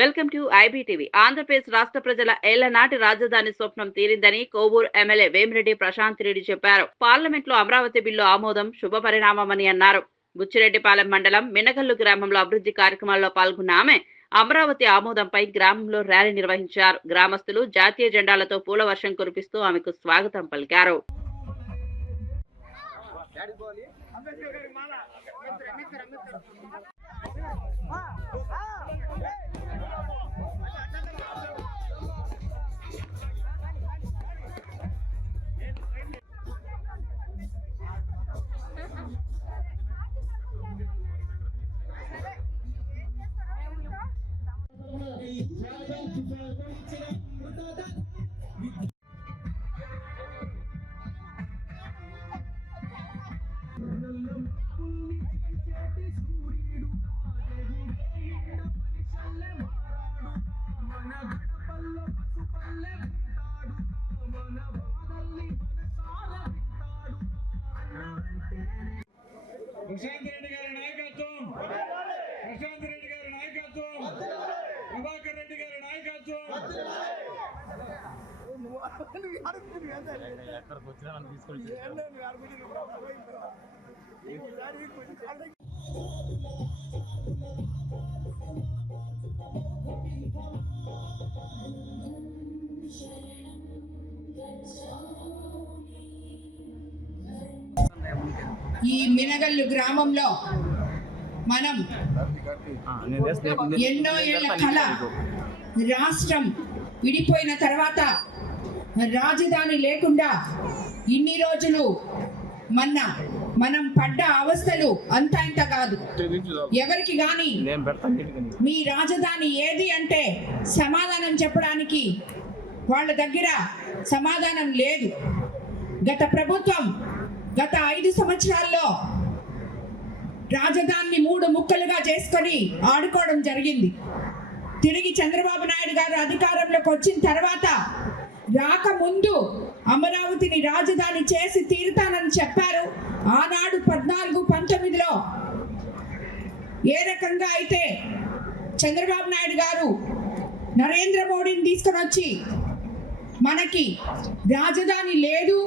Welcome to IBTV. Andhra Pradesh రాష్ట్ర ప్రజల ఏళ్లనాటి రాజధాని స్వప్నం తీరిందని కోవూరు ఎమ్మెల్యే వేమిరెడ్డి ప్రశాంత్ రెడ్డి చెప్పారు. పార్లమెంట్లో అమరావతి బిల్లు ఆమోదం శుభ పరిణామమని అన్నారు. బుచ్చిరెడ్డిపాలెం మండలం మినగల్లు గ్రామంలో అభివృద్ధి కార్యక్రమాల్లో పాల్గొన్న ఆమె అమరావతి ఆమోదంపై గ్రామంలో ర్యాలీ నిర్వహించారు. గ్రామస్తులు జాతీయ జెండాలతో పూల వర్షం కురిపిస్తూ ఆమెకు స్వాగతం పలికారు. ప్రశాంత్ రెడ్డి గారి నాయకత్వం, ప్రశాంత్ రెడ్డి గారి నాయకత్వం, ప్రభాకర్ రెడ్డి గారి నాయకత్వం. ఈ మినగల్లు గ్రామంలో మనం ఎన్నో ఏళ్ల కళ, రాష్ట్రం విడిపోయిన తర్వాత రాజధాని లేకుండా ఇన్ని రోజులు మనం పడ్డ అవస్థలు అంతా ఇంత కాదు. ఎవరికి గాని మీ రాజధాని ఏది అంటే సమాధానం చెప్పడానికి వాళ్ళ దగ్గర సమాధానం లేదు. గత ప్రభుత్వం గత 5 సంవత్సరాల్లో రాజధానిని 3 ముక్కలుగా చేసుకొని ఆడుకోవడం జరిగింది. తిరిగి చంద్రబాబు నాయుడు గారు అధికారంలోకి వచ్చిన తర్వాత రాకముందు అమరావతిని రాజధాని చేసి తీరుతానని చెప్పారు. ఆనాడు 14-19లో ఏ రకంగా అయితే చంద్రబాబు నాయుడు గారు నరేంద్ర మోడీని తీసుకొని వచ్చి మనకి రాజధాని లేదు,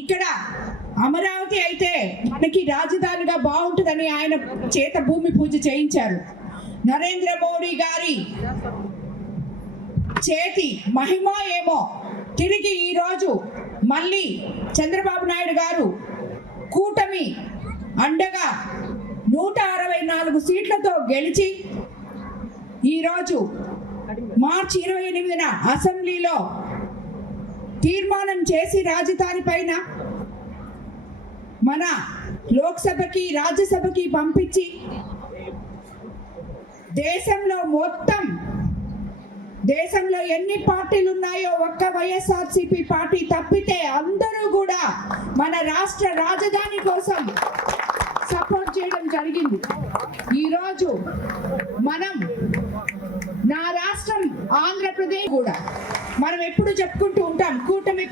ఇక్కడ అమరావతి అయితే మనకి రాజధానిగా బాగుంటుందని ఆయన చేత భూమి పూజ చేయించారు. నరేంద్ర మోడీ గారి చేతి మహిమ ఏమో తిరిగి ఈరోజు మళ్ళీ చంద్రబాబు నాయుడు గారు కూటమి అండగా 164 సీట్లతో గెలిచి ఈరోజు మార్చి 28న అసెంబ్లీలో తీర్మానం చేసి రాజధాని పైన మన లోక్సభకి రాజ్యసభకి పంపించి దేశంలో ఎన్ని పార్టీలు ఉన్నాయో ఒక్క వైఎస్ఆర్సీపీ పార్టీ తప్పితే అందరూ కూడా మన రాష్ట్ర రాజధాని కోసం సపోర్ట్ చేయడం జరిగింది. ఈరోజు నా రాష్ట్రం ఆంధ్రప్రదేశ్ కూడా మనం ఎప్పుడు చెప్పుకుంటూ ఉంటాం, కూటమి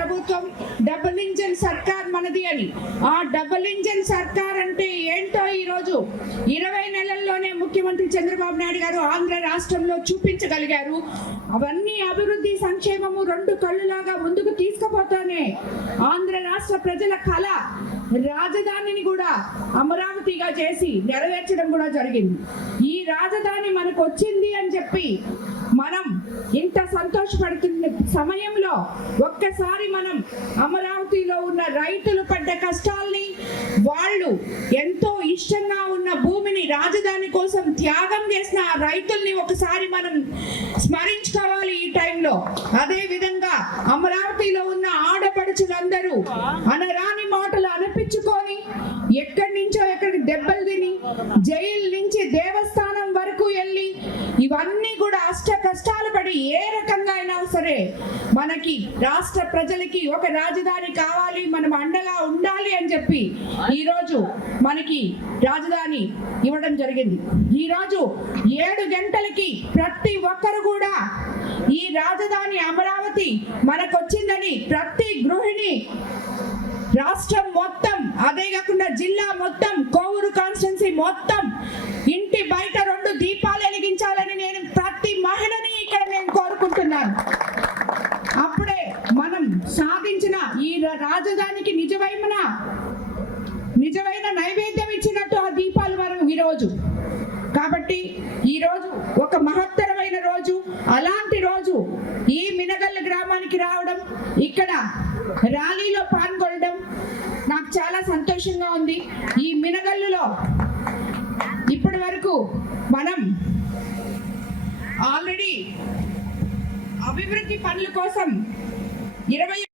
ప్రభుత్వం డబుల్ ఇంజన్ సర్కార్ మనది అని. ఆ డబుల్ ఇంజన్ సర్కార్ అంటే ఏంటో ఈరోజు 20 నెలల్లోనే ముఖ్యమంత్రి చంద్రబాబు నాయుడు గారు ఆంధ్ర రాష్ట్రంలో చూపించగలిగారు. అవన్నీ అభివృద్ధి సంక్షేమము 2 కళ్ళులాగా ముందుకు తీసుకుపోతానే ఆంధ్ర రాష్ట్ర ప్రజల కళ రాజధానిని కూడా అమరావతిగా చేసి నెరవేర్చడం కూడా జరిగింది. ఈ రాజధాని మనకు వచ్చింది అని చెప్పి మనం ఇంత సంతోషపడుతున్న సమయంలో ఒక్కసారి మనం అమరావతిలో ఉన్న రైతులు పడ్డ కష్టాల్ని, వాళ్ళు ఎంతో ఇష్టంగా ఉన్న భూమిని రాజధాని కోసం త్యాగం చేసిన ఆ రైతుల్ని ఒకసారి మనం స్మరించుకోవాలి ఈ టైంలో. అదే విధంగా అమరావతిలో ఉన్న ఆడపడుచులందరూ అనరాని మాటలు అనిపించుకొని ఎక్కడి దెబ్బలు తిని జైలు నుంచి దేవస్థానం వరకు వెళ్ళి ఇవన్నీ కూడా కష్టాలు పడి ఏ రకంగా అయినా సరే మనకి రాష్ట్ర ప్రజలకి ఒక రాజధాని కావాలి, మనం అండగా ఉండాలి అని చెప్పి ఈరోజు మనకి రాజధాని ఇవ్వడం జరిగింది. ఈరోజు 7 గంటలకి ప్రతి ఒక్కరు కూడా ఈ రాజధాని అమరావతి మనకొచ్చిందని ప్రతి గృహిణి రాష్ట్రం మొత్తం, అదే కాకుండా జిల్లా మొత్తం, కోవూరు కాన్స్టిట్యున్సీ మొత్తం ఇంటి బయట 2 దీపాలు వెలిగించాలని రాజధానికి నిజమైన నైవేద్యం ఇచ్చినట్టు ఆ దీపాలు మనం ఈరోజు. కాబట్టి ఈరోజు ఒక మహత్తరమైన రోజు. అలాంటి రోజు ఈ మినగల్ల గ్రామానికి రావడం, ఇక్కడ ర్యాలీలో పాల్గొనడం నాకు చాలా సంతోషంగా ఉంది. ఈ మినగల్లులో ఇప్పటి వరకు మనం ఆల్రెడీ అభివృద్ధి పనుల కోసం 20